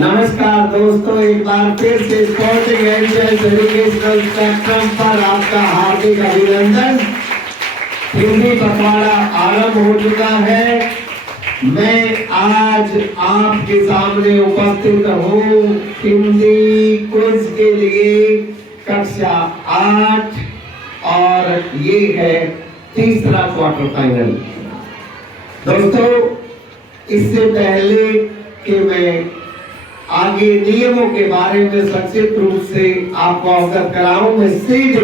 नमस्कार दोस्तों, एक बार फिर से स्पोर्टिंग एंजल्स एजुकेशनल स्पेक्ट्रम पर आपका हार्दिक अभिनंदन। हिंदी पखवाड़ा आरंभ हो चुका है। मैं आज आपके सामने उपस्थित हूँ हिंदी क्विज के लिए कक्षा 8 और ये है तीसरा क्वार्टर फाइनल। दोस्तों, इससे पहले कि मैं आगे नियमों के बारे में संक्षिप्त रूप से आपको अवगत कराऊं, मैं सीधे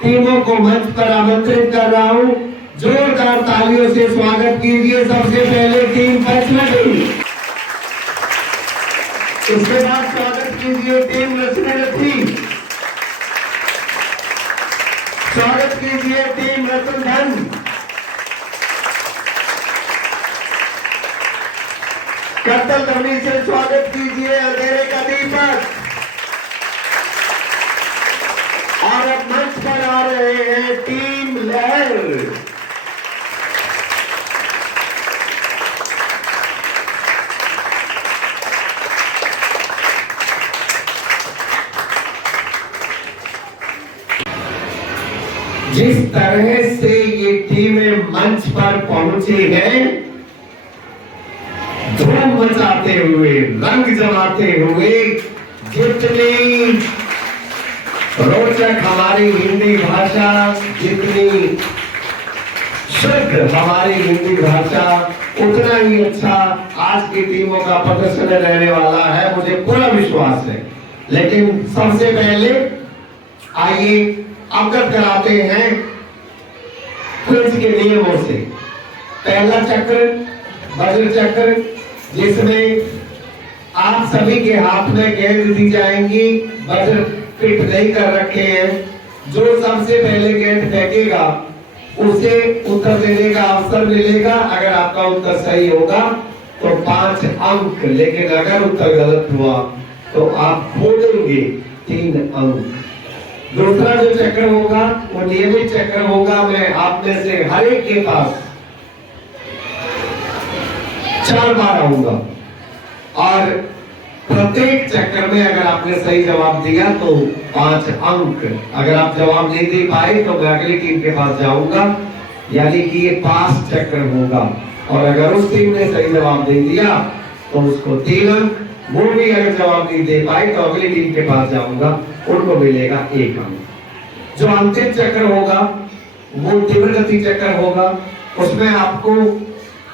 टीमों को मंच पर आमंत्रित कर रहा हूं। जोरदार तालियों से स्वागत कीजिए। सबसे पहले टीम पंचवटी, उसके बाद स्वागत कीजिए टीम लक्ष्मी, स्वागत कीजिए टीम रतनधन, कत्तल ध्वनि से स्वागत कीजिए अंधेरे का दीपक। और अब मंच पर आ रहे हैं टीम लहर। जिस तरह से ये टीमें मंच पर पहुंची हैं, धूम मचाते हुए, रंग जमाते हुए, जितनी रोचक हमारी हिंदी भाषा, जितनी शुद्ध हमारी हिंदी भाषा, उतना ही अच्छा आज की टीमों का प्रदर्शन रहने वाला है, मुझे पूरा विश्वास है। लेकिन सबसे पहले आइए अवगत कराते हैं क्विज के नियमों से। पहला चक्र वज्र चक्र, जिसमें आप सभी के हाथ में गेंद दी जाएंगी। वज्र फिट नहीं कर रखे हैं। जो सबसे पहले गेंद फेंकेगा उसे उत्तर देने का अवसर मिलेगा। अगर आपका उत्तर सही होगा तो 5 अंक, लेकिन अगर उत्तर गलत हुआ तो आप खो देंगे 3 अंक। दूसरा जो चक्र होगा वो नियमित चक्र होगा। मैं आप में से हर एक के पास 4 बार आऊंगा और प्रत्येक चक्कर में अगर आपने सही जवाब दिया तो 5 अंक। अगर आप जवाब नहीं दे पाए तो मैं अगली टीम के पास जाऊंगा, यानी कि ये पास चक्र होगा। और अगर उस टीम ने सही जवाब दे दिया तो उसको 3 अंक। वो भी अगर जवाब नहीं दे पाए तो अगली टीम के पास जाऊंगा, उनको मिलेगा 1 अंक। जो अंतिम चक्र होगा वो तीव्र गति चक्र होगा। उसमें आपको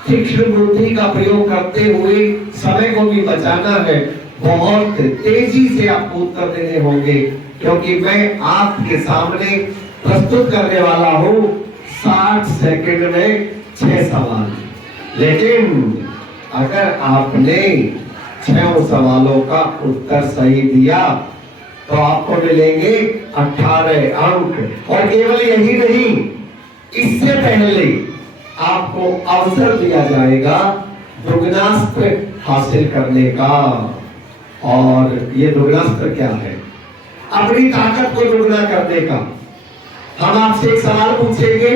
तीक्ष्ण बुद्धि का प्रयोग करते हुए समय को भी बचाना है। बहुत तेजी से आपको उत्तर देने होंगे, क्योंकि मैं आपके सामने प्रस्तुत करने वाला हूं 60 सेकंड में 6 सवाल। लेकिन अगर आपने 6 सवालों का उत्तर सही दिया तो आपको मिलेंगे 18 अंक। और केवल यही नहीं, इससे पहले आपको अवसर दिया जाएगा दुगनास्त्र हासिल करने का। और ये दुगनास्त्र क्या है? अपनी ताकत को दुगना करने का। हम आपसे एक सवाल पूछेंगे,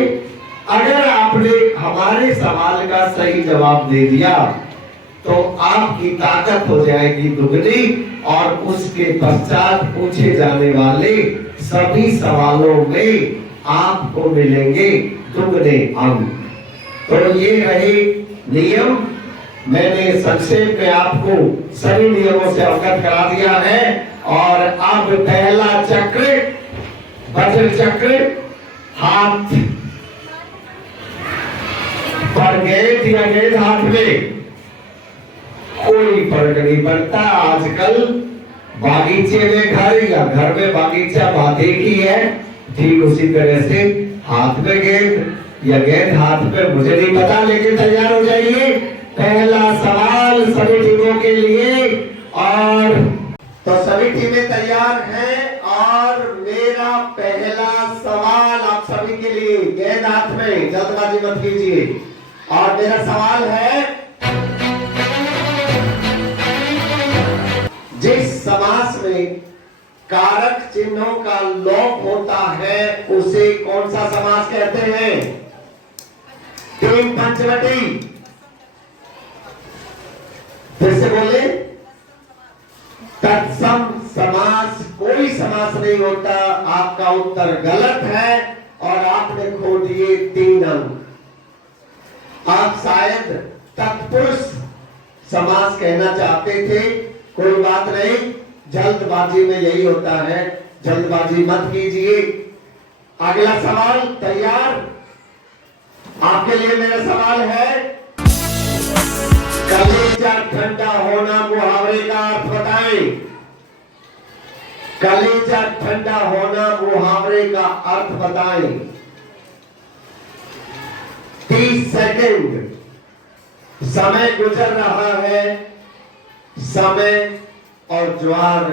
अगर आपने हमारे सवाल का सही जवाब दे दिया तो आपकी ताकत हो जाएगी दुगनी, और उसके पश्चात पूछे जाने वाले सभी सवालों में आपको मिलेंगे दुगने अंक। तो ये रहे नियम। मैंने संक्षेप में आपको सभी नियमों से अवगत करा दिया है। और अब पहला चक्र वज्र चक्र, हाथ पर गेंद या गेंद हाथ में, कोई फर्क नहीं पड़ता। आजकल बागीचे में घर या घर में बागीचा बांधे की है, ठीक उसी तरह से हाथ में गेंद या गेंद हाथ पे, मुझे नहीं पता, लेकिन तैयार हो जाइए। पहला सवाल सभी टीमों के लिए। और तो सभी टीमें तैयार हैं और मेरा पहला सवाल आप सभी के लिए, गेंद हाथ में, जल्दबाजी मत कीजिए। और मेरा सवाल है, जिस समास में कारक चिन्हों का लोप होता है उसे कौन सा समास कहते हैं? टीम पंचवटी फिर से बोले, समास नहीं होता, आपका उत्तर गलत है और आपने खो दिए 3 अंक। आप शायद तत्पुरुष समास कहना चाहते थे, कोई बात नहीं, जल्दबाजी में यही होता है, जल्दबाजी मत कीजिए। अगला सवाल तैयार? आपके लिए मेरा सवाल है, कलेजा ठंडा होना मुहावरे का अर्थ बताएं। कलेजा ठंडा होना मुहावरे का अर्थ बताएं। 30 सेकंड समय गुजर रहा है। समय और ज्वार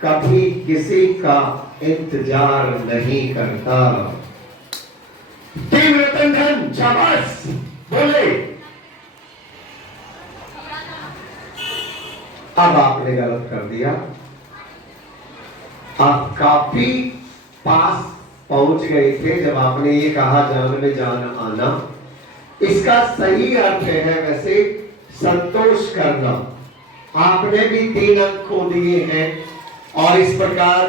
कभी किसी का इंतजार नहीं करता। टीम रतन धन, शाबाश, बोले। अब आपने गलत कर दिया। आप काफी पास पहुंच गए थे जब आपने ये कहा जान में जान आना। इसका सही अर्थ है वैसे संतोष करना। आपने भी 3 अंक खो दिए हैं और इस प्रकार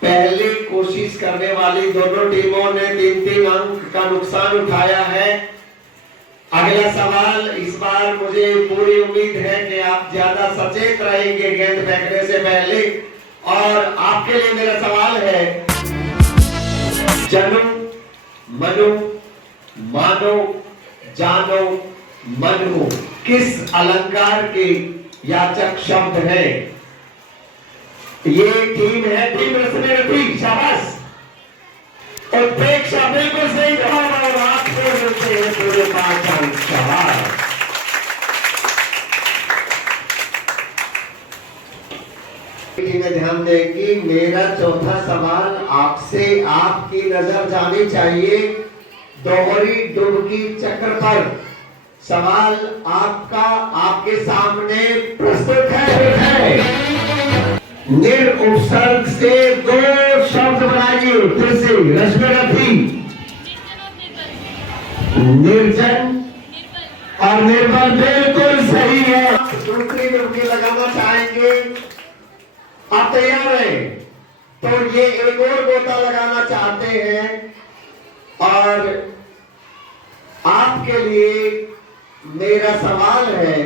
पहले कोशिश करने वाली दोनों टीमों ने 3-3 अंक का नुकसान उठाया है। अगला सवाल, इस बार मुझे पूरी उम्मीद है कि आप ज्यादा सचेत रहेंगे गेंद फेंकने से पहले। और आपके लिए मेरा सवाल है, जनो, मनो, मानो, जानो, मनो किस अलंकार के याचक शब्द है? ये टीम है टीम रसने रथी, शाबाश। उत्प्रेक्षा बिल्कुल सही जवाब और आपको मिलते हैं पूरे 5 अंक। शाबाश। ध्यान दें कि मेरा चौथा सवाल आपसे आपकी नजर जानी चाहिए दोहरी डुबकी चक्र पर। सवाल आपका आपके सामने प्रस्तुत है। निरुपसर्ग से 2 शब्द बनाइए फिर से। रश्मिरथी, निर्जन और निर्बल बिल्कुल सही है। दूसरी डुबकी लगाना चाहेंगे? आप तैयार हैं? तो ये एक और गोता लगाना चाहते हैं और आपके लिए मेरा सवाल है,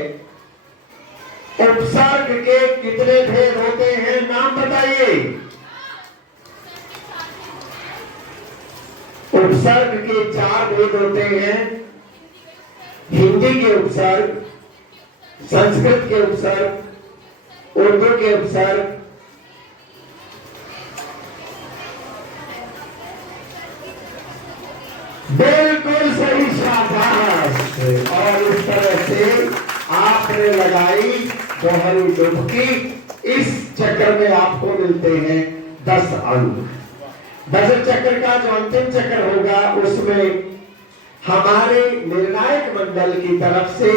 उपसर्ग के कितने भेद होते हैं? नाम बताइए। उपसर्ग के 4 भेद होते हैं। हिंदी के उपसर्ग, संस्कृत के उपसर्ग, उर्दू के उपसर्ग, बिल्कुल सही, शाबाश। और इस तरह से आपने लगाई दोहरी डुबकी। इस चक्र में आपको मिलते हैं 10 अंक। 10 चक्र का जो अंतिम चक्र होगा उसमें हमारे निर्णायक मंडल की तरफ से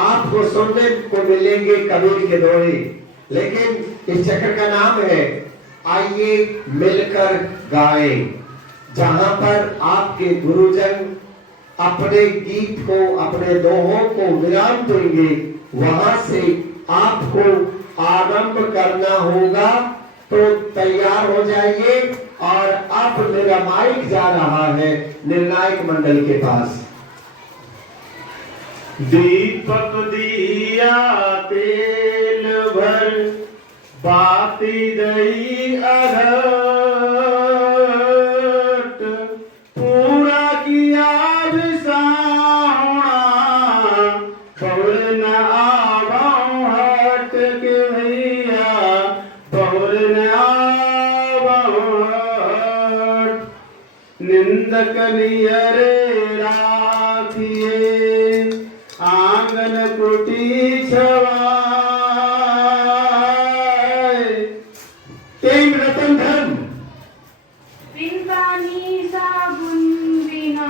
आपको सुनने को मिलेंगे कबीर के दोहे। लेकिन इस चक्र का नाम है आइए मिलकर गाएं, जहां पर आपके गुरुजन अपने गीत को, अपने दोहों को विराम देंगे। वहां से आपको आरंभ करना होगा। तो तैयार हो जाइए। और अब मेरा माइक जा रहा है निर्णायक मंडल के पास। दीपक दिया तेल भर, बाती दई अघट, पूरा किया विसावना, बहुर न आवाऊं हट के भैया, बहुर न आवाऊं हट, निंदक नियरे राखिए, आंगन कुटी छवाए। टीम रतन धन, बिन पानी साबुन बिना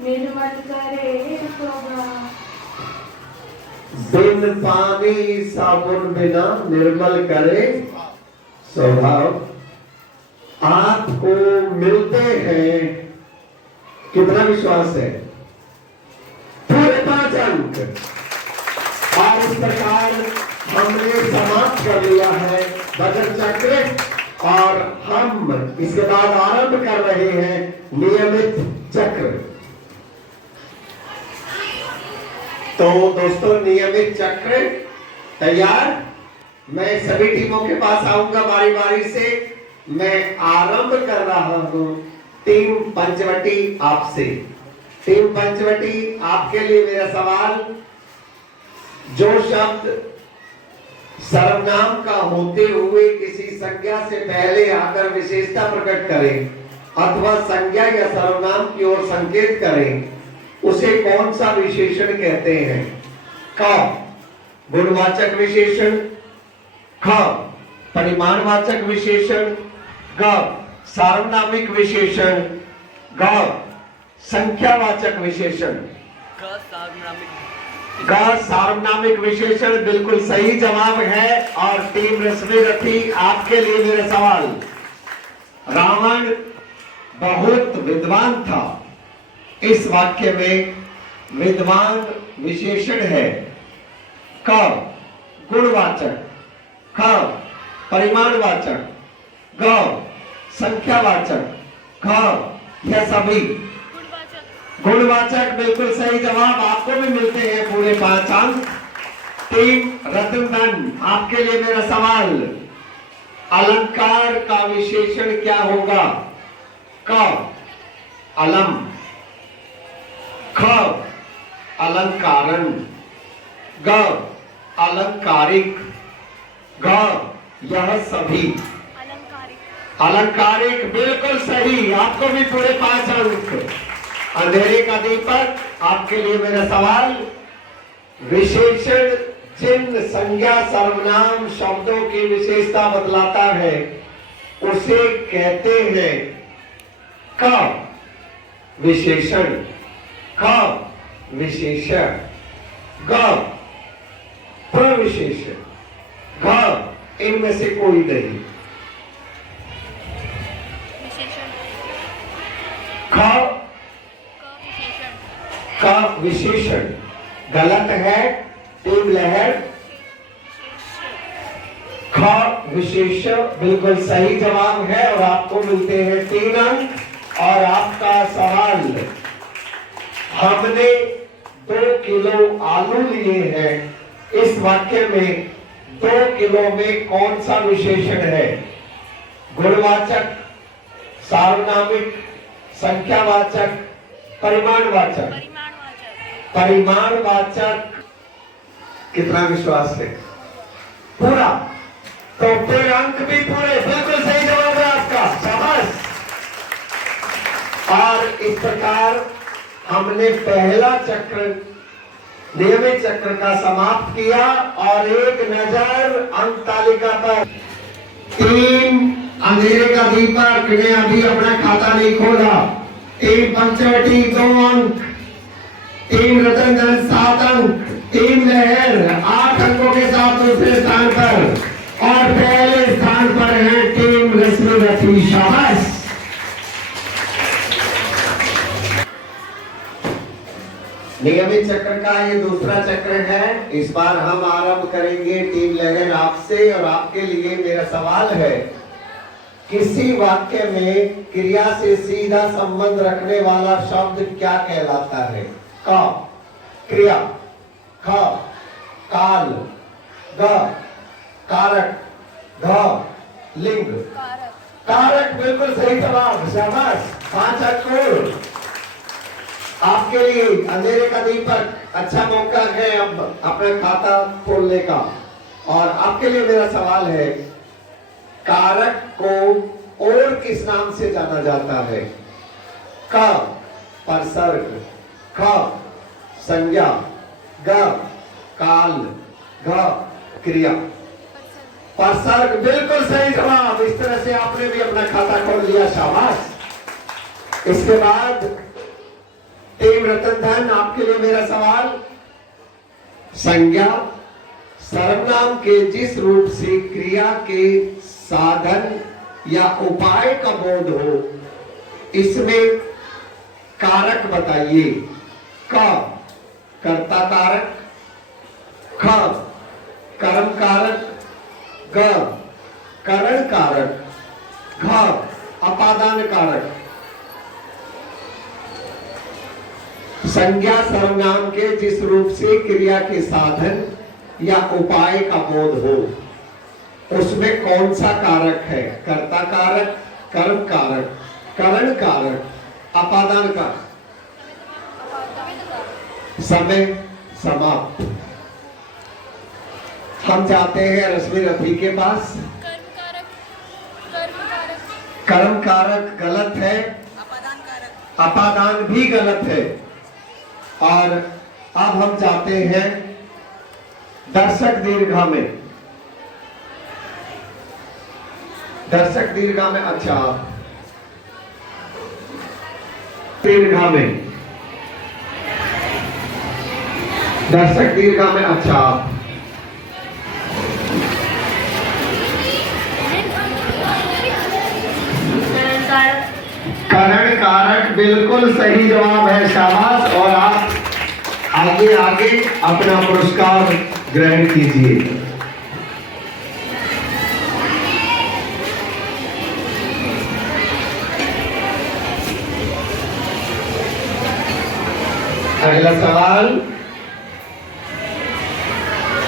निर्मल करे शोभा। बिन पानी साबुन बिना निर्मल करे स्वभाव। आपको मिलते हैं कितना विश्वास है? पूरे 5 अंक। और इस प्रकार हमने समाप्त कर लिया है बजट चक्र। और हम इसके बाद आरंभ कर रहे हैं नियमित चक्र। तो दोस्तों नियमित चक्र तैयार। मैं सभी टीमों के पास आऊंगा बारी बारी से। मैं आरंभ कर रहा हूं टीम पंचवटी आपसे। टीम पंचवटी आपके लिए मेरा सवाल, जो शब्द सर्वनाम का होते हुए किसी संज्ञा से पहले आकर विशेषता प्रकट करें अथवा संज्ञा या सर्वनाम की ओर संकेत करें, उसे कौन सा विशेषण कहते हैं? क गुणवाचक विशेषण, ख परिमाणवाचक विशेषण, ग सार्वनामिक विशेषण, ग संख्यावाचक विशेषण। ग सार्वनामिक विशेषण बिल्कुल सही जवाब है। और टीम रश्मि रथी आपके लिए मेरा सवाल, रावण बहुत विद्वान था, इस वाक्य में विद्वान विशेषण है क गुणवाचक, ख परिमाणवाचक, ग संख्यावाचक, घ यह सभी गुणवाचक। बिल्कुल सही जवाब, आपको भी मिलते हैं पूरे 5 अंक। टीम रतनधन आपके लिए मेरा सवाल, अलंकार का विशेषण क्या होगा? क अलम, ख अलंकारन, ग अलंकारिक, घ यह सभी अलंकारिक। बिल्कुल सही, आपको भी पूरे 5 अंक। अंधेरे का दीपक आपके लिए मेरा सवाल, विशेषण जिन संज्ञा सर्वनाम शब्दों की विशेषता बतलाता है उसे कहते हैं क विशेषण, ख विशेषण, ग प्रविशेषण, घ इनमें से कोई नहीं। ख का विशेषण गलत है। टीम लहर, ख विशेषण बिल्कुल सही जवाब है और आपको मिलते हैं 3 अंक। और आपका सवाल, हमने 2 किलो आलू लिए हैं, इस वाक्य में 2 किलो में कौन सा विशेषण है? गुणवाचक, सार्वनामिक, संख्यावाचक, परिमाणवाचक? परिमाणवाचक। कितना विश्वास है? पूरा। तो फिर अंक भी पूरे, बिल्कुल सही जवाब है आपका, शाबाश। और इस प्रकार हमने पहला चक्र नियमित चक्र का समाप्त किया। और एक नजर अंक तालिका पर। टीम अंधेरे का दीपक ने अभी अपना खाता नहीं खोला। टीम पंचवटी 2 अंक, टीम रतनधन 7 अंक, टीम लहर 8 अंकों के साथ दूसरे स्थान पर और पहले स्थान पर है टीम रश्मि रथी, शाबाश। नियमित चक्र का ये दूसरा चक्र है। इस बार हम आरंभ करेंगे टीम लहर आपसे। और आपके लिए मेरा सवाल है, किसी वाक्य में क्रिया से सीधा संबंध रखने वाला शब्द क्या कहलाता है? क क्रिया, ख काल, ग कारक, घ लिंग। कारक बिल्कुल सही जवाब, शाबाश। 5 अंक आपके लिए। अंधेरे का दीपक, अच्छा मौका है अब अपना खाता खोलने का। और आपके लिए मेरा सवाल है, कारक को और किस नाम से जाना जाता है? क परसर्ग, ख संज्ञा, ग काल, घ क्रिया। परसर्ग बिल्कुल सही जवाब। इस तरह से आपने भी अपना खाता खोल लिया, शाबाश। इसके बाद टीम रतनधन आपके लिए मेरा सवाल, संज्ञा सर्वनाम के जिस रूप से क्रिया के साधन या उपाय का बोध हो, इसमें कारक बताइए। क कर्ता कारक, ख कर्म कारक, ग करण कारक, घ अपादान कारक। संज्ञा सर्वनाम के जिस रूप से क्रिया के साधन या उपाय का बोध हो, उसमें कौन सा कारक है? कर्ता कारक, कर्म कारक, करण कारक, अपादान कारक। समय समाप्त। हम जाते हैं रश्मि रथी के पास। कर्म कारक गलत है, अपादान भी गलत है। और अब हम जाते हैं दर्शक दीर्घा में। दर्शक दीर्घा में, अच्छा, दीर्घा में, दर्शक दीर्घा में, अच्छा, करण कारक बिल्कुल सही जवाब है, शाबाश। और आप आगे आगे अपना पुरस्कार ग्रहण कीजिए। अगला सवाल,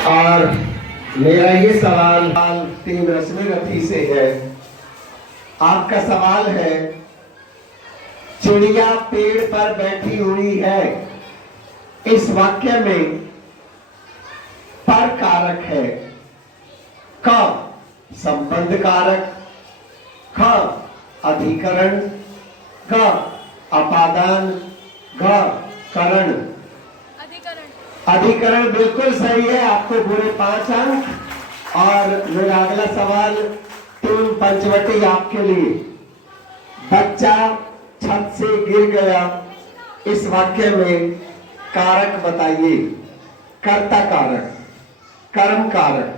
और मेरा ये सवाल टीम रश्मि रथी से है। आपका सवाल है, चिड़िया पेड़ पर बैठी हुई है, इस वाक्य में पर कारक है। क संबंध कारक, ख अधिकरण, ग अपादान, घ करण। अधिकरण बिल्कुल सही है, आपको पूरे 5 अंक। और मेरा अगला सवाल टीम पंचवटी आपके लिए। बच्चा छत से गिर गया, इस वाक्य में कारक बताइए। कर्ता कारक, कर्म कारक,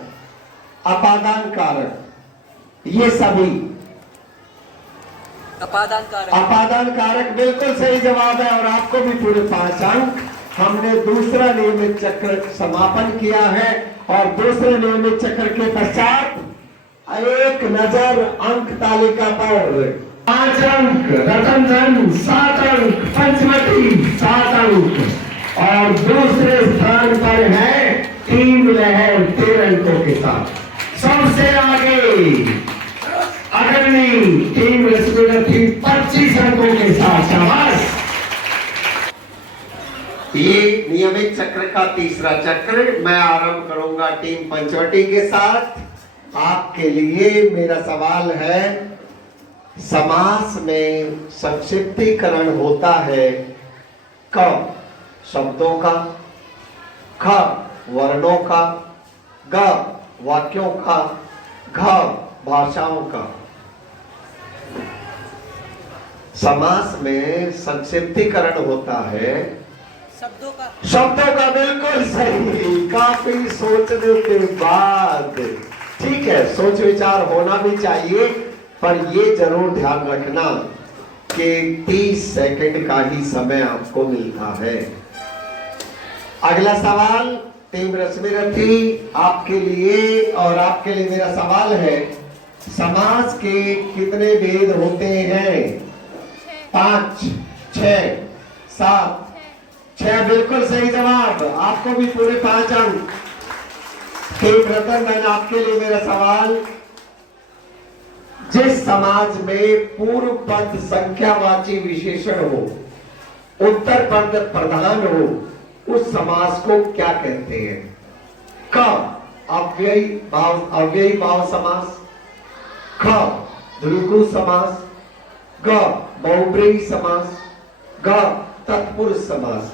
अपादान कारक, ये सभी अपादान कारक बिल्कुल सही जवाब है। और आपको भी पूरे 5 अंक। हमने दूसरा नियमित चक्र समापन किया है, और दूसरे नियमित चक्र के पश्चात एक नजर अंक तालिका पर। 5 अंक रतन धन, 7 अंक पंचवटी, 7 अंक। और दूसरे स्थान पर है टीम लहर 13 अंकों के साथ। सबसे आगे अग्रणी टीम रश्मि रथी 25 अंकों के साथ, शाबाश। ये नियमित चक्र का तीसरा चक्र। मैं आरंभ करूंगा टीम पंचवटी के साथ। आपके लिए मेरा सवाल है, समास में संक्षिप्तीकरण होता है क शब्दों का, ख वर्णों का, ग वाक्यों का, घ भाषाओं का। समास में संक्षिप्तीकरण होता है शब्दों का बिल्कुल सही। काफी सोचने के बाद, ठीक है, सोच विचार होना भी चाहिए, पर ये जरूर ध्यान रखना कि 30 सेकंड का ही समय आपको मिलता है। अगला सवाल टीम रश्मि रथी आपके लिए। और आपके लिए मेरा सवाल है, समास के कितने भेद होते हैं? 5, 6, 7, 6 बिल्कुल सही जवाब। आपको भी पूरे 5 अंक। टीम रतन धन आपके लिए मेरा सवाल, जिस समाज में पूर्व पद संख्यावाची विशेषण हो, उत्तर पद प्रधान हो, उस समास को क्या कहते हैं? क अव्ययी भाव समास, ख द्विगु समास, ग बहुब्रीहि समास, घ तत्पुरुष समास।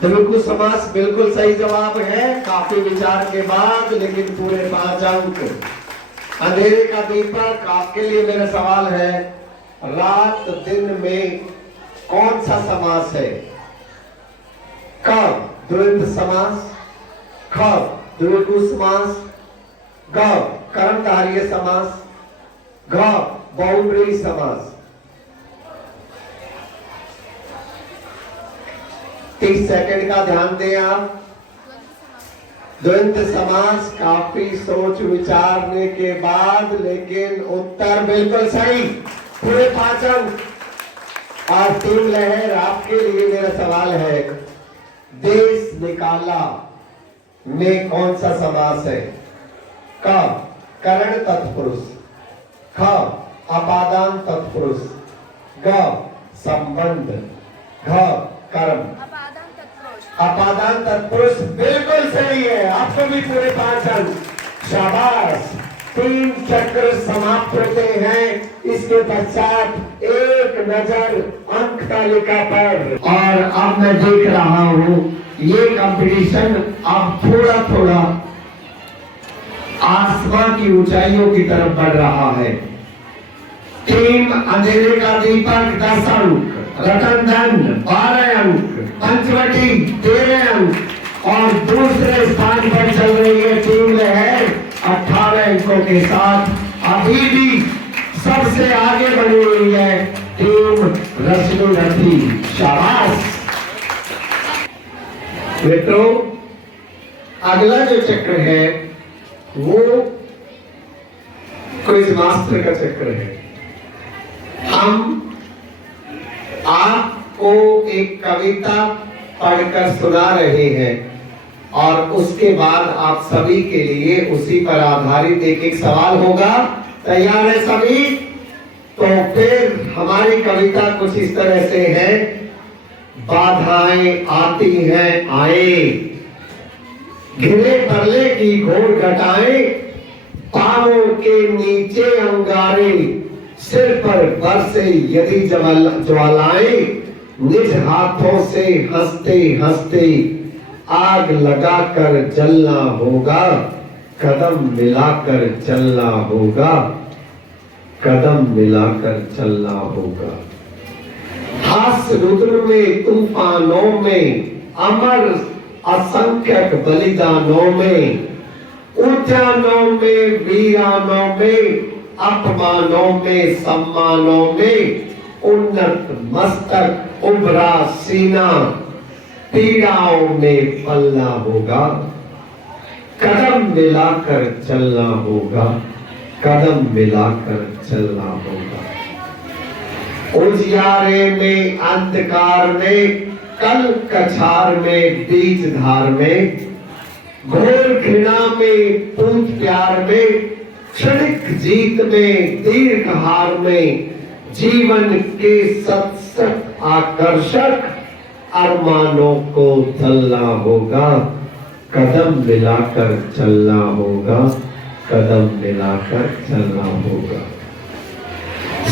द्विगु समास बिल्कुल सही जवाब है, काफी विचार के बाद, लेकिन पूरे 5 अंक। अंधेरे का दीपक आपके लिए मेरा सवाल है, रात दिन में कौन सा समास है? क द्वंद्व समास, ख द्विगु समास, ग कर्मधारय समास, घ बहुब्रीहि समास। 30 सेकंड का ध्यान दें आप। द्वंद समास काफी सोच विचारने के बाद, लेकिन उत्तर बिल्कुल सही, पूरे 5 अंक। और टीम लहर, आपके लिए मेरा सवाल है, देश निकाला में कौन सा समास है? क करण तत्पुरुष, ख अपादान तत्पुरुष, ग संबंध, घ कर्म। अपादान तत्पुरुष बिल्कुल सही है, आपको भी पूरे 5 अंक। शाबाश। 3 चक्र समाप्त होते हैं, इसके पश्चात एक नजर अंक तालिका पर। और अब मैं देख रहा हूं ये कंपटीशन अब थोड़ा थोड़ा आसमान की ऊंचाइयों की तरफ बढ़ रहा है। टीम अंधेरे का दीपक 10 अंक, रतन धन 12 अंक, पंचवटी 13 अंक और दूसरे स्थान पर चल रही है टीम लहर 18 अंकों के साथ। अभी भी सबसे आगे बढ़ी हुई है टीम रश्मि रथी। शाबाश मित्रों, अगला जो चक्र है वो क्विज मास्टर का चक्र है। हम आपको एक कविता पढ़कर सुना रहे हैं और उसके बाद आप सभी के लिए उसी पर आधारित एक एक सवाल होगा। तैयार है सभी? तो फिर हमारी कविता कुछ इस तरह से है। बाधाएं आती हैं आए, घिरे परले की घोर घटाएं, पांवों के नीचे अंगारे, सिर पर बरसे यदि ज्वालाएं, निज हाथों से हंसते हंसते आग लगाकर जलना होगा, कदम मिलाकर चलना होगा, कदम मिलाकर चलना होगा। हास रुद्र में तूफानों में, अमर असंख्यक बलिदानों में, उद्यानों में वीरानों में, अपमानों में सम्मानों में, उन्नत मस्तक उभरा सीना, पीड़ाओं में पलना होगा, कदम मिलाकर चलना होगा, कदम मिलाकर चलना होगा। उजियारे में अंधकार में, कल कछार में बीज धार में, घोर घृणा में पूत प्यार में, क्षणिक जीत में दीर्घ हार में, जीवन के सत्सत आकर्षक अरमानों को तलना होगा, कदम मिलाकर चलना होगा, कदम मिलाकर चलना होगा।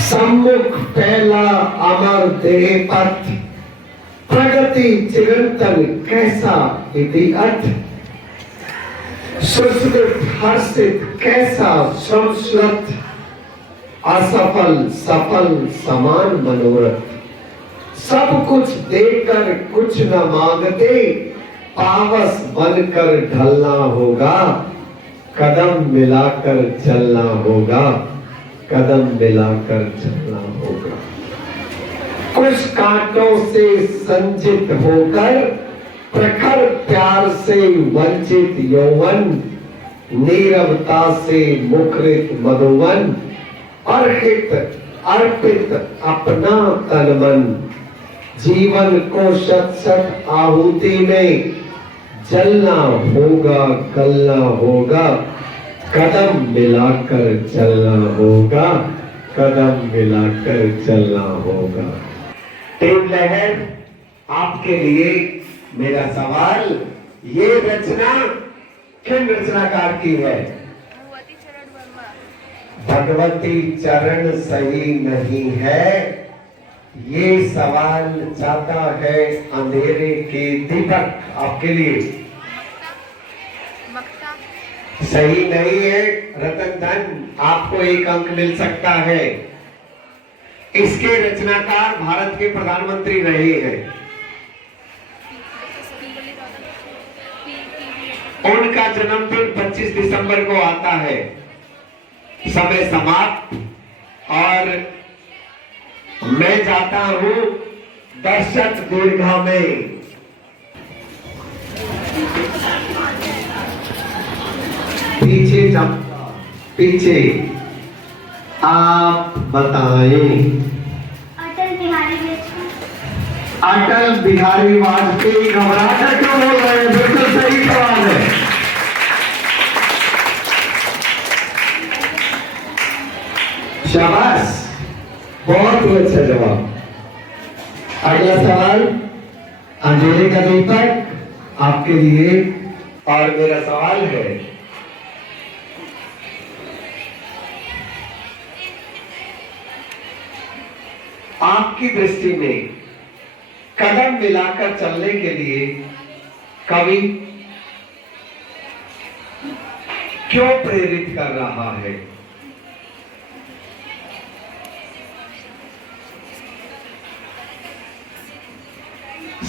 सम्मुख फैला अमर देह पथ, प्रगति चिरंतन कैसा इति अठ, सुश्रुत हर्षित कैसा श्रमश्रत, असफल सफल समान मनोरथ, सब कुछ देकर कुछ न मांगते, पावस बनकर ढलना होगा, कदम मिलाकर चलना होगा, कदम मिलाकर चलना होगा। कुछ कांटों से संचित होकर, प्रखर प्यार से वंचित यौवन, नीरवता से मुखरित मधुवन, अर्पित अर्पित अपना तन मन, जीवन को शत शत आहुति में जलना होगा, गलना होगा, कदम मिलाकर चलना होगा, कदम मिलाकर चलना होगा। टीम लहर, आपके लिए मेरा सवाल, ये रचना किन रचनाकार की है? भगवती चरण सही नहीं है। ये सवाल चाहता है अंधेरे के दीपक आपके लिए। सही नहीं है। रतन धन, आपको 1 अंक मिल सकता है। इसके रचनाकार भारत के प्रधानमंत्री रहे हैं। उनका जन्मदिन 25 दिसंबर को आता है। समय समाप्त। और मैं जाता हूं दर्शक दीर्घा में। पीछे जा, पीछे आप बताएं। अटल बिहारी वाजपेयी। अटल बिहारी वाजपेयी। घबराकर क्यों बोल रहे हैं? बिल्कुल सही जवाब है। शाबाश, बहुत ही अच्छा जवाब। अगला सवाल अंजलि का दीपक आपके लिए, और मेरा सवाल है, आपकी दृष्टि में कदम मिलाकर चलने के लिए कवि क्यों प्रेरित कर रहा है?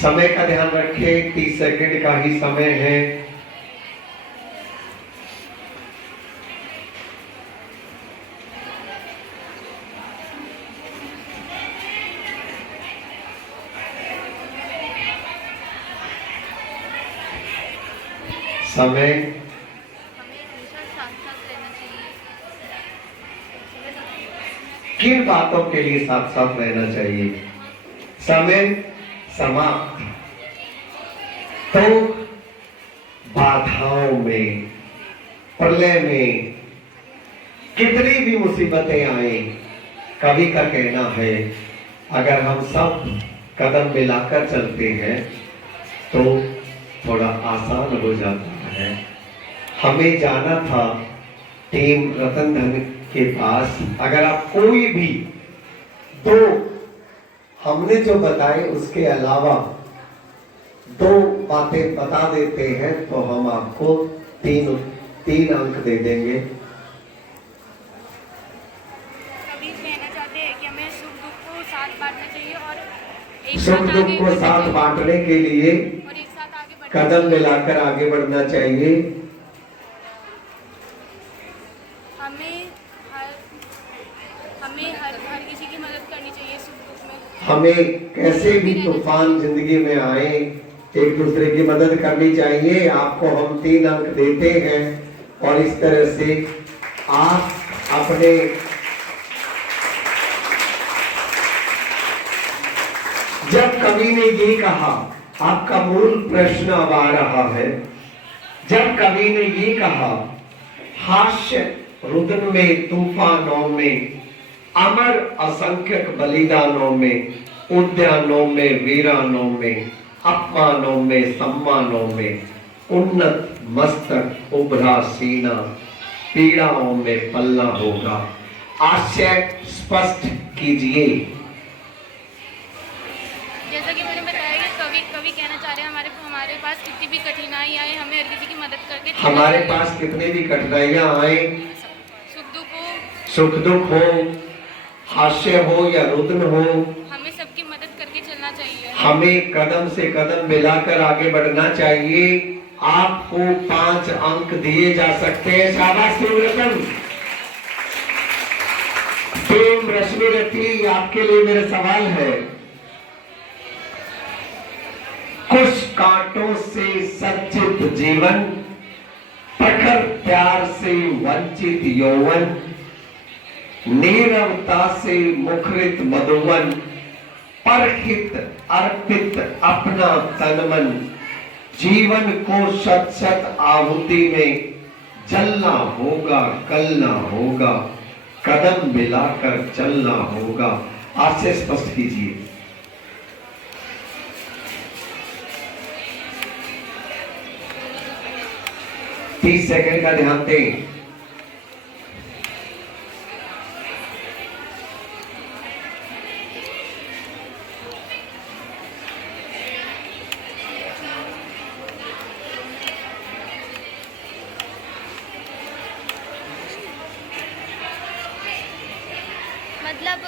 समय का ध्यान रखें, 30 सेकंड का ही समय है। समय किन बातों के लिए साथ साथ रहना चाहिए? समय समाप्त। तो बाधाओं में, प्रलय में कितनी भी मुसीबतें आए, कवि का कहना है अगर हम सब कदम मिलाकर चलते हैं तो थोड़ा आसान हो जाता है। हमें जाना था टीम रतन धन के पास। अगर आप कोई भी दो, हमने जो बताए उसके अलावा दो बातें बता देते हैं तो हम आपको तीन अंक दे देंगे। कवि कहना चाहते हैं कि हमें सुख दुख को साथ बांटना चाहिए और एक सुख साथ दुख आगे को बढ़ना साथ चाहिए। बांटने के लिए और एक साथ आगे बढ़ना कदम चाहिए। मिलाकर आगे बढ़ना चाहिए। हमें हर किसी की मदद करनी चाहिए सुख दुख में। हमें कैसे भी तूफान जिंदगी में आए, एक दूसरे की मदद करनी चाहिए। आपको हम 3 अंक देते हैं और इस तरह से आप अपने जब कवि ने ये कहा, आपका मूल प्रश्न अब आ रहा है, जब कवि ने ये कहा हास्य रुदन में तूफानों में अमर असंख्यक बलिदानों में, उद्यानों में वीरानों में, अपमानों में सम्मानों में, उन्नत मस्तक उभरा सीना, पीड़ाओं में पलना होगा। आशय स्पष्ट कीजिए। जैसा कि मैंने बताया कि कवि कहना चाह रहे हैं हमारे पास कितनी भी कठिनाई आए, हमें हर किसी की मदद करके हमारे पास कितनी भी कठिनाइयां आए, सुख दुख हो, हास्य हो या रुदन हो, हमें सबकी मदद करके चलना चाहिए। हमें कदम से कदम मिलाकर आगे बढ़ना चाहिए। आपको 5 अंक दिए जा सकते हैं। शाबाश रतन। टीम रश्मि रति, आपके लिए मेरा सवाल है, कुछ कांटों से सज्जित जीवन, प्रखर प्यार से वंचित यौवन, नीरवता से मुखरित मधुवन, परहित अर्पित अपना तन मन, जीवन को शत शत आहुति में जलना होगा, कलना होगा, कदम मिलाकर चलना होगा। आज से स्पष्ट कीजिए। तीस सेकंड का ध्यान दें। मतलब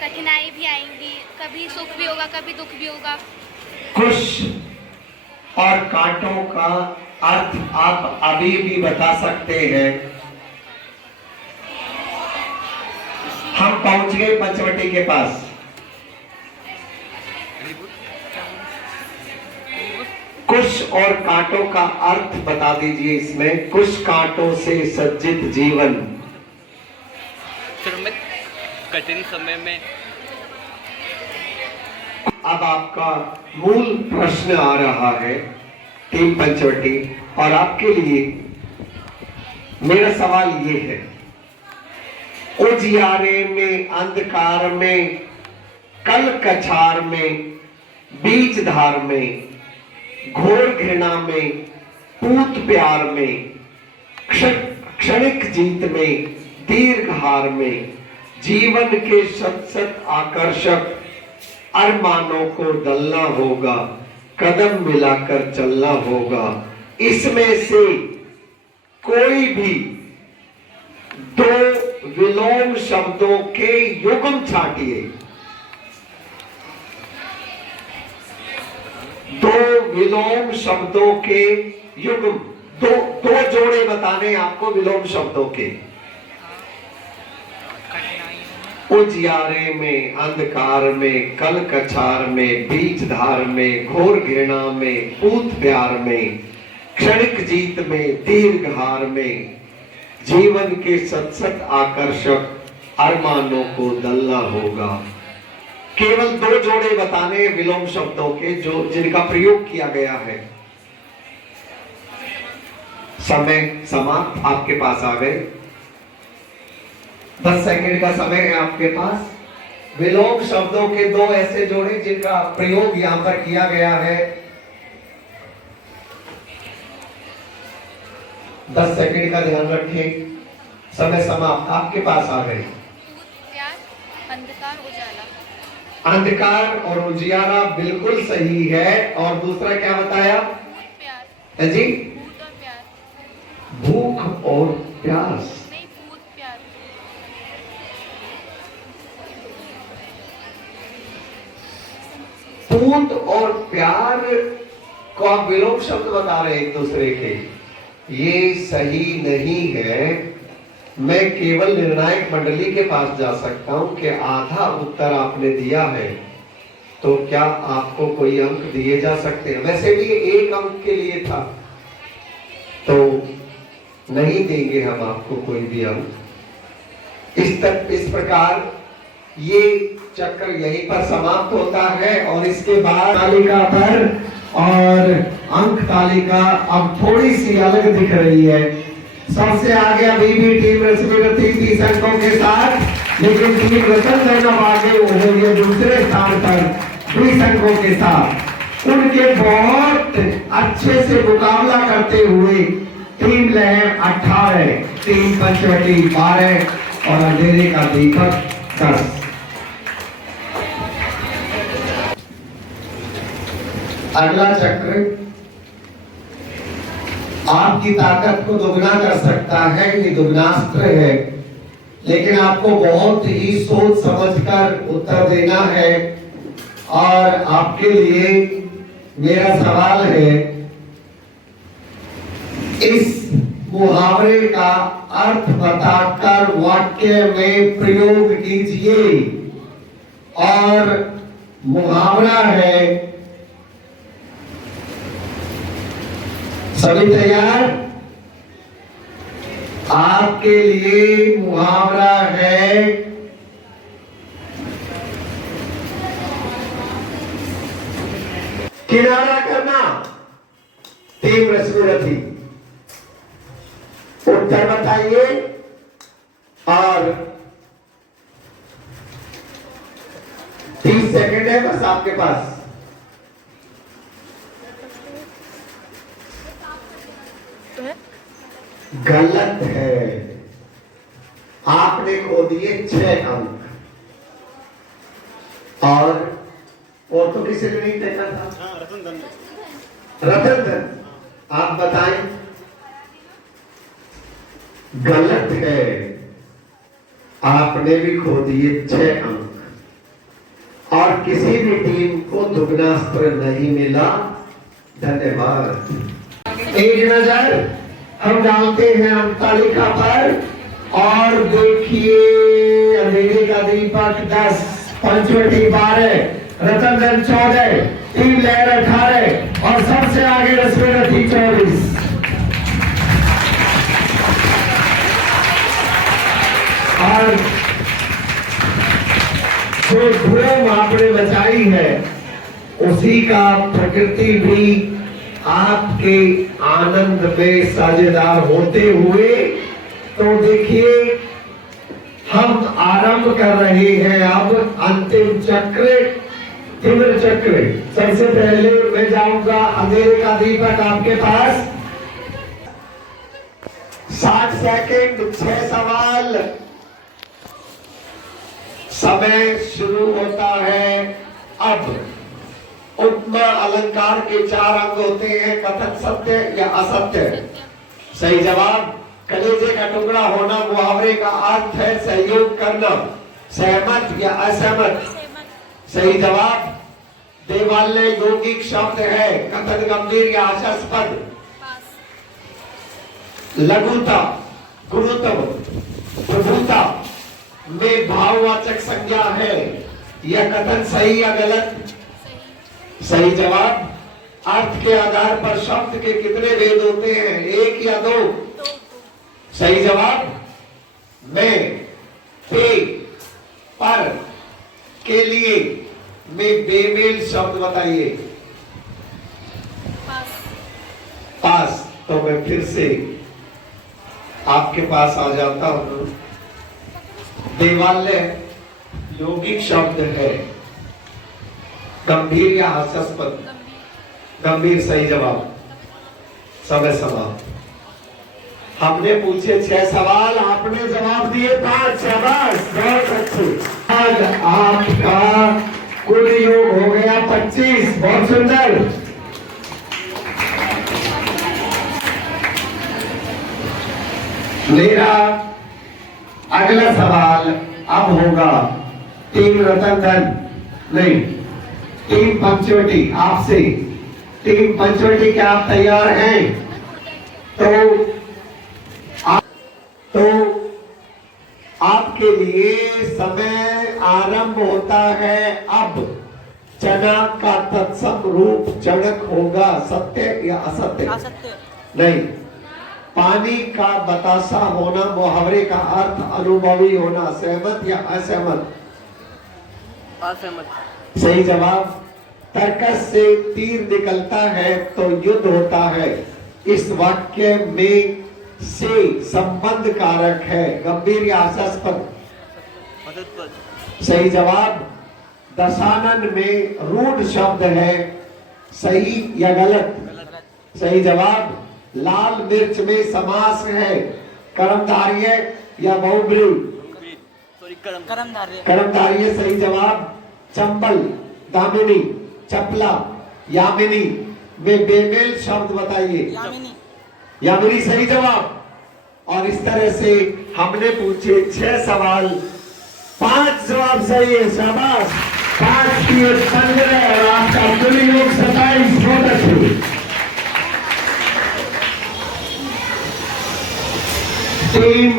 कठिनाई भी आएंगी, कभी सुख भी होगा, कभी दुख भी होगा। कुश और कांटों का अर्थ आप अभी भी बता सकते हैं। हम पहुंच गए पंचवटी के पास। कुश और कांटों का अर्थ बता दीजिए इसमें। कुश कांटों से सज्जित जीवन। फिर मैं कठिन समय में। अब आपका मूल प्रश्न आ रहा है टीम पंचवटी, और आपके लिए मेरा सवाल ये है, उजियारे में, अंधकार में, कल कछार में, बीच धार में, घोर घृणा में, पूत प्यार में, क्षणिक जीत में, दीर्घ हार में, जीवन के सत सत आकर्षक अरमानों को दलना होगा, कदम मिलाकर चलना होगा। इसमें से कोई भी दो विलोम शब्दों के युग्म छांटिए। दो विलोम शब्दों के युग्म, दो जोड़े बताने आपको विलोम शब्दों के। उजियारे में, अंधकार में, कल कछार में, बीच धार में, घोर घृणा में, पूत प्यार में, क्षणिक जीत में, दीर्घ हार में, जीवन के सत सत आकर्षक अरमानों को दलना होगा। केवल दो जोड़े बताने विलोम शब्दों के जो जिनका प्रयोग किया गया है। समय समाप्त, आपके पास आ गए। 10 सेकंड का समय है आपके पास। विलोम शब्दों के दो ऐसे जोड़े जिनका प्रयोग यहां पर किया गया है। 10 सेकंड का ध्यान रखें। समय समाप्त, आपके पास आ गए। प्यार, अंधकार, उजाला। अंधकार और उजियारा बिल्कुल सही है। और दूसरा क्या बताया? प्यार। जी, भूत और प्यार। भूख और प्यास। नहीं, भूत प्यार। पूत और प्यार को आप विलोम शब्द बता रहे हैं एक दूसरे के। ये सही नहीं है। मैं केवल निर्णायक मंडली के पास जा सकता हूं कि आधा उत्तर आपने दिया है, तो क्या आपको कोई अंक दिए जा सकते हैं? वैसे भी ये एक अंक के लिए था, तो नहीं देंगे हम आपको कोई भी अंक। इस प्रकार ये चक्र यहीं पर समाप्त होता है। और इसके बाद तालिका पर और अंक तालिका अब थोड़ी सी अलग दिख रही है। सबसे आगे अभी भी टीम रश्मिरथी 30 अंकों के साथ, लेकिन टीम रतन धन आगे हो गए दूसरे स्थान पर 20 अंकों के साथ। उनके बहुत अच्छे से मुकाबला करते हुए टीम लहर 18, टीम पंचवटी 12 और अंधेरे का दीपक 10। अगला चक्र आपकी ताकत को दोगुना कर सकता है। ये दुगनास्त्र है, लेकिन आपको बहुत ही सोच समझकर उत्तर देना है। और आपके लिए मेरा सवाल है, इस मुहावरे का अर्थ बताकर वाक्य में प्रयोग कीजिए। और मुहावरा है, सभी तैयार? आपके लिए मुहावरा है, किनारा करना। टीम रश्मिरथी उत्तर बताइए। और 30 सेकंड है बस आपके पास। गलत है। आपने खो दिए 6 अंक। और तो किसी ने नहीं देखा था। रतन धन, आप बताएं। गलत है, आपने भी खो दिए 6 अंक। और किसी भी टीम को दुगनास्त्र नहीं मिला। धन्यवाद। एक नजर हम डालते हैं अंक तालिका पर और देखिए, अंधेरे का दीपक 10, पंचवटी 12, रतन धन 14, टीम लहर 18 और सबसे आगे रश्मिरथी 24। और जो धूम आपने बचाई है उसी का प्रकृति भी आपके आनंद में साझेदार होते हुए, तो देखिए हम आरंभ कर रहे हैं अब अंतिम चक्र, तीव्र चक्र। सबसे पहले मैं जाऊंगा अंधेरे का दीपक आपके पास। 60 सेकंड, 6 सवाल, समय शुरू होता है अब। उपमा अलंकार के 4 अंग होते हैं, कथन सत्य या असत्य। सही जवाब कलेजे का टुकड़ा होना, मुहावरे का अर्थ है सहयोग करना। सहमत या असहमत? सही जवाब देवालय यौगिक शब्द है, कथन गंभीर या हास्यास्पद? लघुता, गुरुत्व, प्रभुता में भाववाचक संज्ञा है, यह कथन सही या गलत? सही जवाब अर्थ के आधार पर शब्द के कितने भेद होते हैं, 1 या 2? सही जवाब में, पे, पर, के लिए में बेमेल शब्द बताइए। पास। तो मैं फिर से आपके पास आ जाता हूं। देवालय यौगिक शब्द है, गंभीर या हास्यास्पद? गंभीर। सही जवाब। समय समाप्त। हमने पूछे 6 सवाल, आपने जवाब दिए 5। शाबाश, बहुत अच्छे। आज आपका कुल योग हो गया 25। बहुत सुंदर। मेरा अगला सवाल अब होगा टीम रतन धन, नहीं, टीम पंचवटी आपसे। टीम पंचवटी, क्या आप तैयार हैं? तो आपके लिए समय आरंभ होता है अब। चना का तत्सम रूप चणक होगा, सत्य या असत्य? असत्य। नहीं। पानी का बतासा होना, मुहावरे का अर्थ अनुभवी होना, सहमत या असहमत? असहमत। सही जवाब तर्कस से तीर निकलता है तो युद्ध होता है, इस वाक्य में से संबंध कारक है, गंभीर या हास्यास्पद? सही जवाब दशानन में रूढ़ शब्द है, सही या गलत? सही जवाब लाल मिर्च में समास है, कर्मधारय या बहुब्रीहि? कर्मधारय। सही जवाब चंबल, दामिनी, चपला, यामिनी में बेमेल शब्द बताइए। यामिनी सही जवाब। और इस तरह से हमने पूछे 6 सवाल, 5 जवाब सही है। शाबाश। 5 की 15 और आपका कुल योग 27। बहुत अच्छे। टीम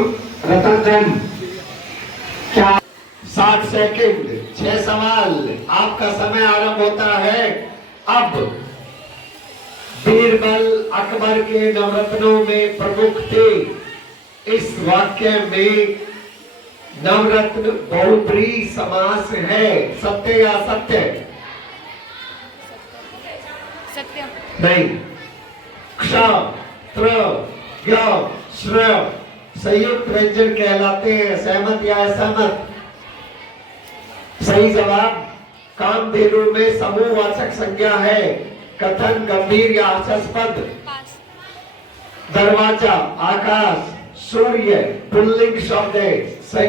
रतन धन, क्या 60 सेकंड, 6 सवाल, आपका समय आरंभ होता है अब। बीरबल अकबर के नवरत्नों में प्रमुख थे, इस वाक्य में नवरत्न बहुब्रीहि समास है, सत्य या असत्य? सत्य। नहीं। क्ष, त्र, य, श्र संयुक्त व्यंजन कहलाते हैं, सहमत या असहमत? सही जवाब कामधेनु में समूहवाचक संज्ञा है, कथन गंभीर या हास्यास्पद? दरवाजा, आकाश, सूर्य पुल्लिंग शब्द है,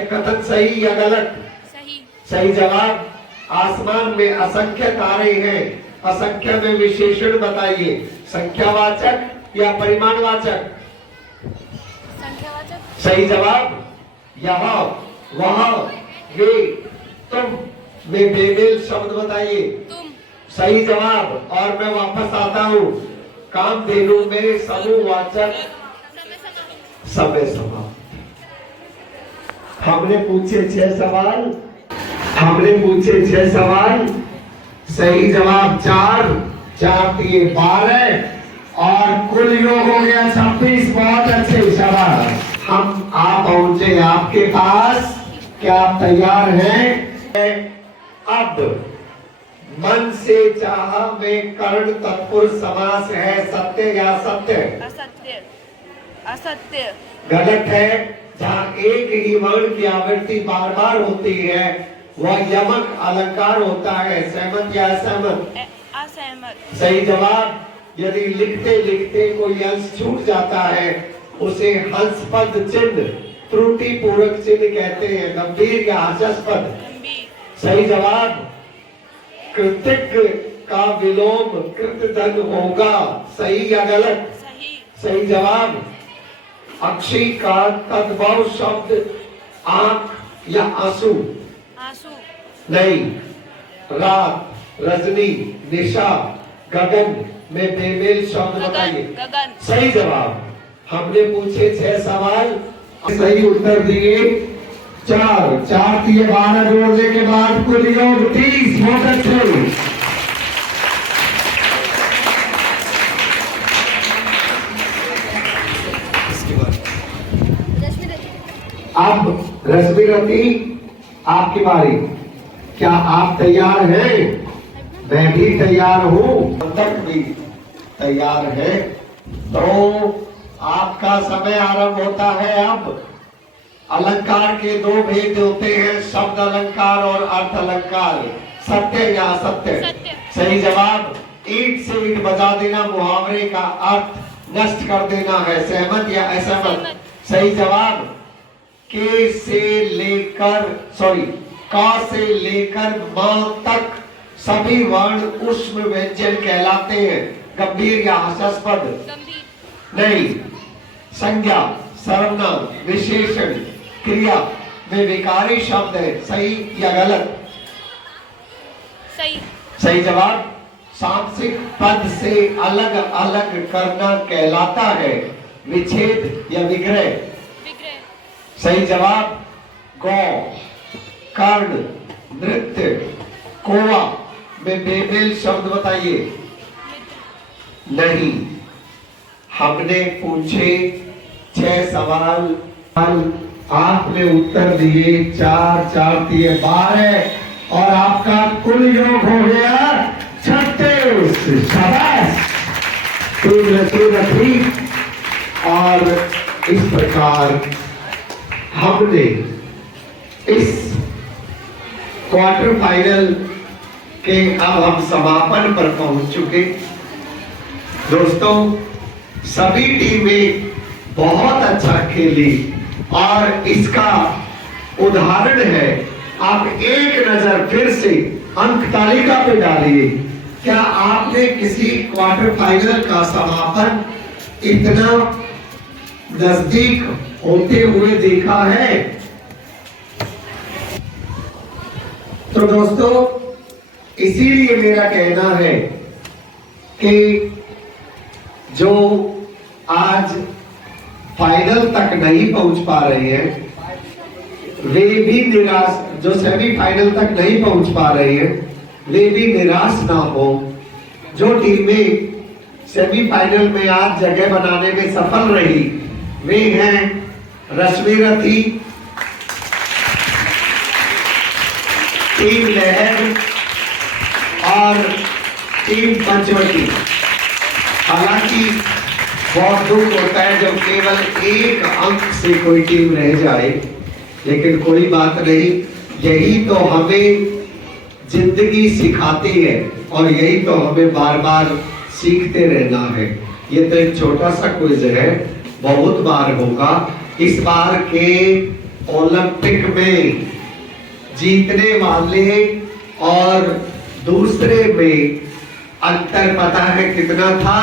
कथन सही या गलत? सही। सही जवाब आसमान में असंख्य तारे हैं, असंख्य में विशेषण बताइए, संख्यावाचक या परिमाणवाचक? संख्यावाचक। सही जवाब यहाँ, वहां, वे, तुम में बेमेल शब्द बताइए। तुम। सही जवाब। और मैं वापस आता हूँ, कामधेनु में समूहवाचक? समय समाप्त। हमने पूछे 6 सवाल, सही जवाब 4, 4 दिए 12 और कुल योग हो गया 26। बहुत अच्छे, शाबाश। हम आप पहुंचे आपके पास, क्या आप तैयार हैं? अब मन से चाहा में कर्ण तत्पुरुष समास है, सत्य या असत्य? असत्य। असत्य। गलत है। जहाँ एक ही वर्ण की आवृत्ति बार बार होती है वह यमक अलंकार होता है। सहमत या असहमत? असहमत। सही जवाब। यदि लिखते लिखते कोई अंश छूट जाता है उसे हंसपद चिन्ह, त्रुटि पूरक चिन्ह कहते हैं। गंभीर या हास्यास्पद? गंभीर। सही जवाब। कृतिक का विलोम कृतधन होगा, सही या गलत? सही। सही जवाब। अक्षी का तद्भव शब्द आंख या आंसू? आंसू। नहीं। रात, रजनी, निशा, गगन में बेमेल शब्द बताइए। गगन। सही जवाब। हमने पूछे 6 सवाल, सही उत्तर दिए 4, 4 दिए 12 जोड़ने के बाद कुल योग 30। बहुत अच्छे। अब रश्मिरति आपकी बारी। क्या आप तैयार हैं? मैं भी तैयार हूँ, तक भी तैयार है। तो आपका समय आरंभ होता है अब। अलंकार के 2 भेद होते हैं, शब्द अलंकार और अर्थ अलंकार। सत्य या असत्य? सत्य। सही जवाब। ईंट से ईंट बजा देना मुहावरे का अर्थ नष्ट कर देना है। सहमत या असहमत? सही जवाब। के से लेकर का से लेकर मां तक सभी वर्ण ऊष्म व्यंजन कहलाते हैं। गंभीर या हास्यास्पद? गंभीर। नहीं। संज्ञा, सर्वनाम, विशेषण, क्रिया में विकारी शब्द है। सही या गलत? सही। सही जवाब। सांसिक पद से अलग अलग करना कहलाता है। विच्छेद या विग्रह? विग्रह। सही जवाब। गौ, कर्ण, नृत्य, कोवा में बेमेल शब्द बताइए। नहीं। हमने पूछे 6 सवाल, आपने उत्तर दिए 4, 4 दिए 12 और आपका कुल योग हो गया 36। शाबाश। और इस प्रकार हमने इस क्वार्टर फाइनल के अब हम समापन पर पहुंच चुके। दोस्तों, सभी टीमें बहुत अच्छा खेली और इसका उदाहरण है। आप एक नजर फिर से अंक तालिका पे डालिए। क्या आपने किसी क्वार्टर फाइनल का समापन इतना नजदीक होते हुए देखा है? तो दोस्तों, इसीलिए मेरा कहना है कि जो आज फाइनल तक नहीं पहुंच पा रहे हैं वे भी निराश, जो सेमीफाइनल तक नहीं पहुंच पा रहे हैं वे भी निराश ना हो। जो टीमें सेमीफाइनल में आज जगह बनाने में सफल रही वे हैं रश्मिरथी, टीम लहर और टीम पंचवटी। हालांकि बहुत दुख होता है जब केवल एक अंक से कोई टीम रह जाए, लेकिन कोई बात नहीं। यही तो हमें जिंदगी सिखाती है और यही तो हमें बार बार सीखते रहना है। ये तो एक छोटा सा क्विज है, बहुत बार होगा। इस बार के ओलंपिक में जीतने वाले और दूसरे में अंतर पता है कितना था?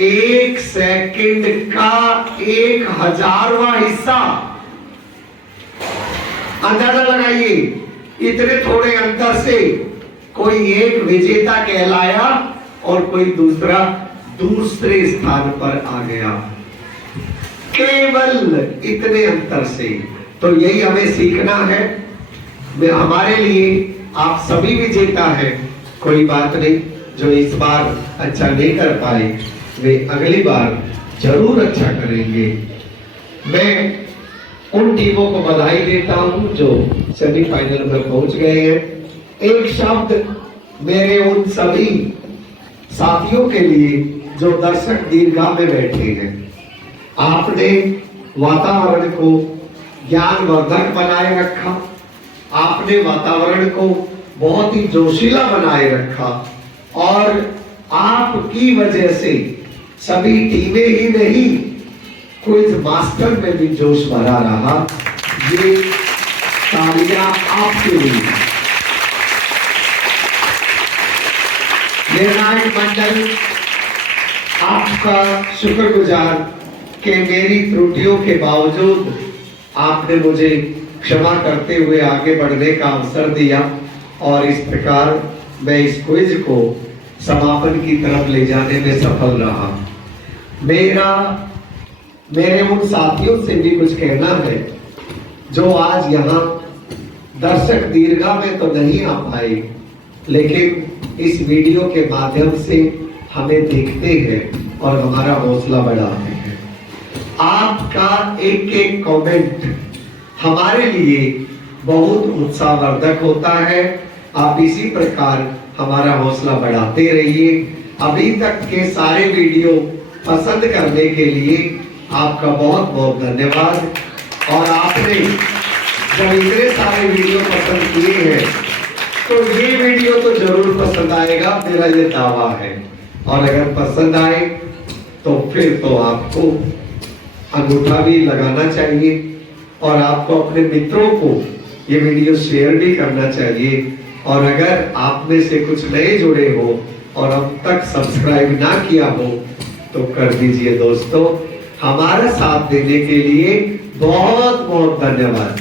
1 सेकंड का 1000वां हिस्सा। अंदाजा लगाइए, इतने थोड़े अंतर से कोई एक विजेता कहलाया और कोई दूसरा दूसरे स्थान पर आ गया, केवल इतने अंतर से। तो यही हमें सीखना है। हमारे लिए आप सभी विजेता हैं, कोई बात नहीं। जो इस बार अच्छा नहीं कर पाए वे अगली बार जरूर अच्छा करेंगे। मैं उन टीमों को बधाई देता हूं जो सेमीफाइनल में पहुंच गए हैं। एक शब्द मेरे उन सभी साथियों के लिए जो दर्शक दीर्घा में बैठे हैं। आपने वातावरण को ज्ञानवर्धक बनाए रखा, आपने वातावरण को बहुत ही जोशीला बनाए रखा और आपकी वजह से सभी टीमें ही नहीं, क्विज मास्टर में भी जोश भरा रहा। ये तालियां आपके लिए। निर्णायक मंडल आपका शुक्रगुजार कि मेरी त्रुटियों के बावजूद आपने मुझे क्षमा करते हुए आगे बढ़ने का अवसर दिया और इस प्रकार मैं इस क्विज को समापन की तरफ ले जाने में सफल रहा। मेरे उन साथियों से भी कुछ कहना है जो आज यहाँ दर्शक दीर्घा में तो नहीं आ पाए, लेकिन इस वीडियो के माध्यम से हमें देखते हैं और हमारा हौसला बढ़ाते हैं। आपका एक एक कमेंट हमारे लिए बहुत उत्साहवर्धक होता है। आप इसी प्रकार हमारा हौसला बढ़ाते रहिए। अभी तक के सारे वीडियो पसंद करने के लिए आपका बहुत बहुत धन्यवाद। और आपने जब इतने सारे वीडियो पसंद किए हैं तो ये वीडियो तो जरूर पसंद आएगा, मेरा ये दावा है। और अगर पसंद आए तो फिर तो आपको अंगूठा भी लगाना चाहिए और आपको अपने मित्रों को ये वीडियो शेयर भी करना चाहिए। और अगर आप में से कुछ नए जुड़े हो और अब तक सब्सक्राइब ना किया हो तो कर दीजिए दोस्तों। हमारा साथ देने के लिए बहुत बहुत धन्यवाद।